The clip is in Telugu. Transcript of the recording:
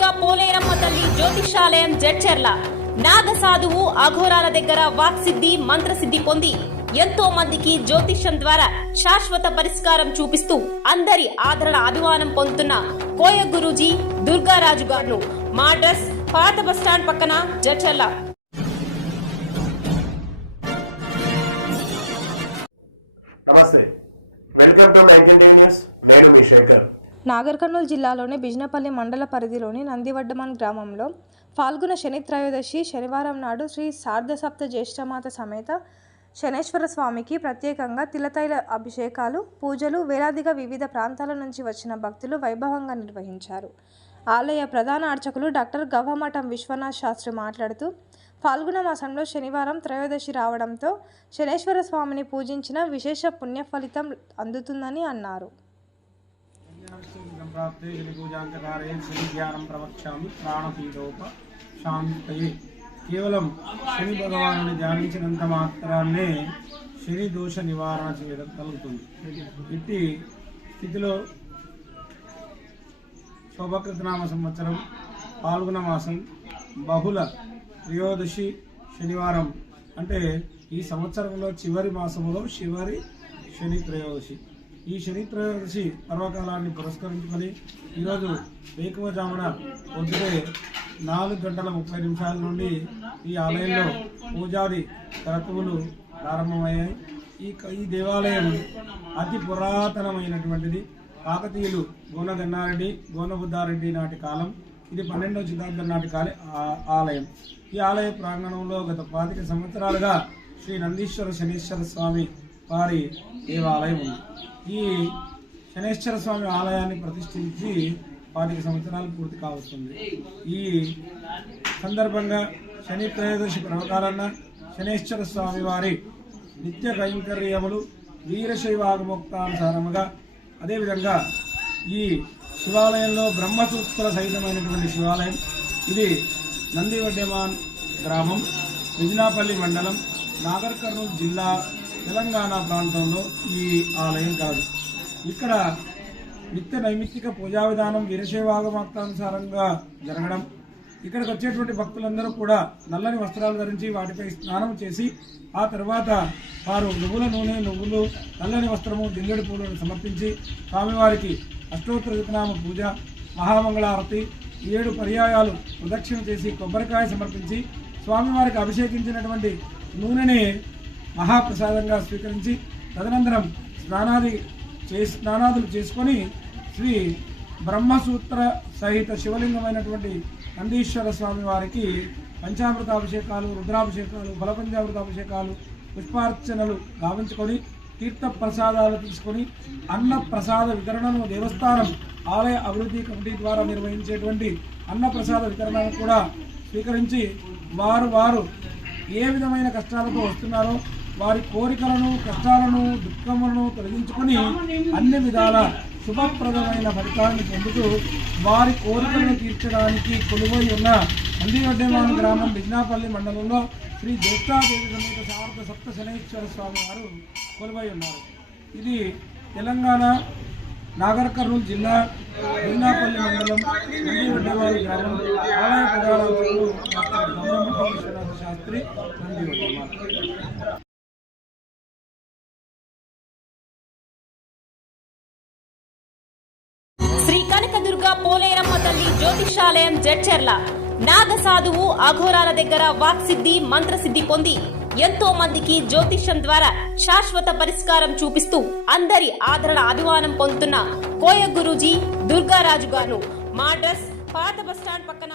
కనకదుర్గ పోలేరమ్మ తల్లి జ్యోతిషాలయం జడ్చెర్ల. నాగ సాధువు అఘోరాల దగ్గర వాక్సిద్ధి మంత్రసిద్ధి పొంది ఎంతో మందికి జ్యోతిష్యం ద్వారా శాశ్వత పరిష్కారం చూపిస్తూ అందరి ఆదరణ అభిమానం పొందుతున్న కోయ గురూజీ దుర్గారాజు గారు మా అడ్రస్ పాత బస్టాండ్ పక్కన జడ్చెర్ల. నమస్తే. Welcome to news. నేను మీ శేఖర్. నాగర్ కర్నూలు జిల్లాలోని బిజినపల్లి మండల పరిధిలోని నందివడ్డమాన్ గ్రామంలో ఫాల్గుణ శని త్రయోదశి శనివారం నాడు శ్రీ సార్ధసప్త జ్యేష్ఠమాత సమేత శనేశ్వర స్వామికి ప్రత్యేకంగా తిలతైల అభిషేకాలు పూజలు వేలాదిగా వివిధ ప్రాంతాల నుంచి వచ్చిన భక్తులు వైభవంగా నిర్వహించారు. ఆలయ ప్రధాన అర్చకులు డాక్టర్ గవ్వమఠం విశ్వనాథ్ శాస్త్రి మాట్లాడుతూ ఫాల్గుణ మాసంలో శనివారం త్రయోదశి రావడంతో శనేశ్వర స్వామిని పూజించిన విశేష పుణ్య ఫలితం అందుతుందని అన్నారు. ప్రాప్తే శని పూజాంతకారే ప్రవక్ష్యామి ప్రాణపీడోప శాంతయే. కేవలం శని భగవాను ధ్యానించినంత మాత్రాన్నే శని దోష నివారణ చేయడం కలుగుతుంది. ఇట్టి స్థితిలో శోభకృతనామ సంవత్సరం పాల్గొన మాసం బహుళ త్రయోదశి శనివారం అంటే ఈ సంవత్సరంలో చివరి మాసంలో చివరి శని త్రయోదశి. ఈ శని త్రయోదశి పర్వకాలాన్ని పురస్కరించుకొని ఈరోజు వేకువజామున పొద్దుటే నాలుగు గంటల ముప్పై నిమిషాల నుండి ఈ ఆలయంలో పూజాది క్రతువులు ప్రారంభమయ్యాయి. ఈ ఈ దేవాలయం అతి పురాతనమైనటువంటిది. కాకతీయులు గోన గన్నారెడ్డి గోన బుద్ధారెడ్డి నాటి కాలం. ఇది పన్నెండవ శతాబ్దం నాటి కాలే ఆ- ఆలయం. ఈ ఆలయ ప్రాంగణంలో గత పాతిక సంవత్సరాలుగా శ్రీ నందీశ్వర శనీశ్వర స్వామి వారి దేవాలయం ఉంది. ఈ శనేశ్వర స్వామి ఆలయాన్ని ప్రతిష్ఠించి పాతిక సంవత్సరాలు పూర్తి కావస్తుంది. ఈ సందర్భంగా శని త్రయోదశి ప్రవకాలన్న శనేశ్వర స్వామి వారి నిత్య కైంకర్యములు వీరశైవాగమోక్తానుసారముగా అదేవిధంగా ఈ శివాలయంలో బ్రహ్మసూత్ర సహితమైనటువంటి శివాలయం ఇది నందివడ్డెమాన్ గ్రామం విజనాపల్లి మండలం నాగర్ కర్నూలు జిల్లా తెలంగాణ ప్రాంతంలో ఈ ఆలయం కాదు. ఇక్కడ నిత్య నైమిత్తిక పూజా విధానం వీరశైవాగమోక్తానుసారంగా జరగడం ఇక్కడికి వచ్చేటువంటి భక్తులందరూ కూడా నల్లని వస్త్రాలు ధరించి వాటిపై స్నానం చేసి ఆ తర్వాత వారు నువ్వుల నూనె నువ్వులు నల్లని వస్త్రము దిల్లెడు పూలను సమర్పించి స్వామివారికి అష్టోత్తర శతనామ పూజ మహామంగళారతి ఏడు పర్యాయాలు ప్రదక్షిణ చేసి కొబ్బరికాయ సమర్పించి స్వామివారికి అభిషేకించినటువంటి నూనెని మహాప్రసాదంగా స్వీకరించి తదనంతరం స్నానాది చే స్నానాదులు చేసుకొని శ్రీ బ్రహ్మసూత్ర సహిత శివలింగమైనటువంటి నందీశ్వర స్వామి వారికి పంచామృతాభిషేకాలు రుద్రాభిషేకాలు బలపంచామృతాభిషేకాలు పుష్పార్చనలు గావించుకొని తీర్థ ప్రసాదాలు తీసుకొని అన్న ప్రసాద వితరణను దేవస్థానం ఆలయ అభివృద్ధి కమిటీ ద్వారా నిర్వహించేటువంటి అన్న ప్రసాద వితరణను కూడా స్వీకరించి వారు వారు ఏ విధమైన కష్టాలతో వస్తున్నారో వారి కోరికలను కష్టాలను దుఃఖములను తొలగించుకొని అన్ని విధాల శుభప్రదమైన ఫలితాన్ని పొందుతూ వారి కోరికలను తీర్చడానికి కొలువై ఉన్న అందిగడ్డేవాణి గ్రామం బిజ్నాపల్లి మండలంలో శ్రీ జ్యేష్ఠాదేవి సమేత శారద సప్త శనేశ్వర స్వామి వారు కొలువై ఉన్నారు. ఇది తెలంగాణ నాగర్ కర్నూలు జిల్లా బిజ్నాపల్లి మండలం నందివడ్డేమాన గ్రామం ఆలయ ప్రధానాధికారులు శాస్త్రి కనకదుర్గ పోలేరమ్మ తల్లి జ్యోతిషాలయం జడ్చెర్ల. నాగ సాధువు అఘోరాల దగ్గర వాక్సిద్ధి మంత్రసిద్ధి పొంది ఎంతో మందికి జ్యోతిష్యం ద్వారా శాశ్వత పరిష్కారం చూపిస్తూ అందరి ఆదరణ అభిమానం పొందుతున్న కోయ గురూజీ దుర్గారాజు గారు మా అడ్రస్ పాత బస్టాండ్ పక్కన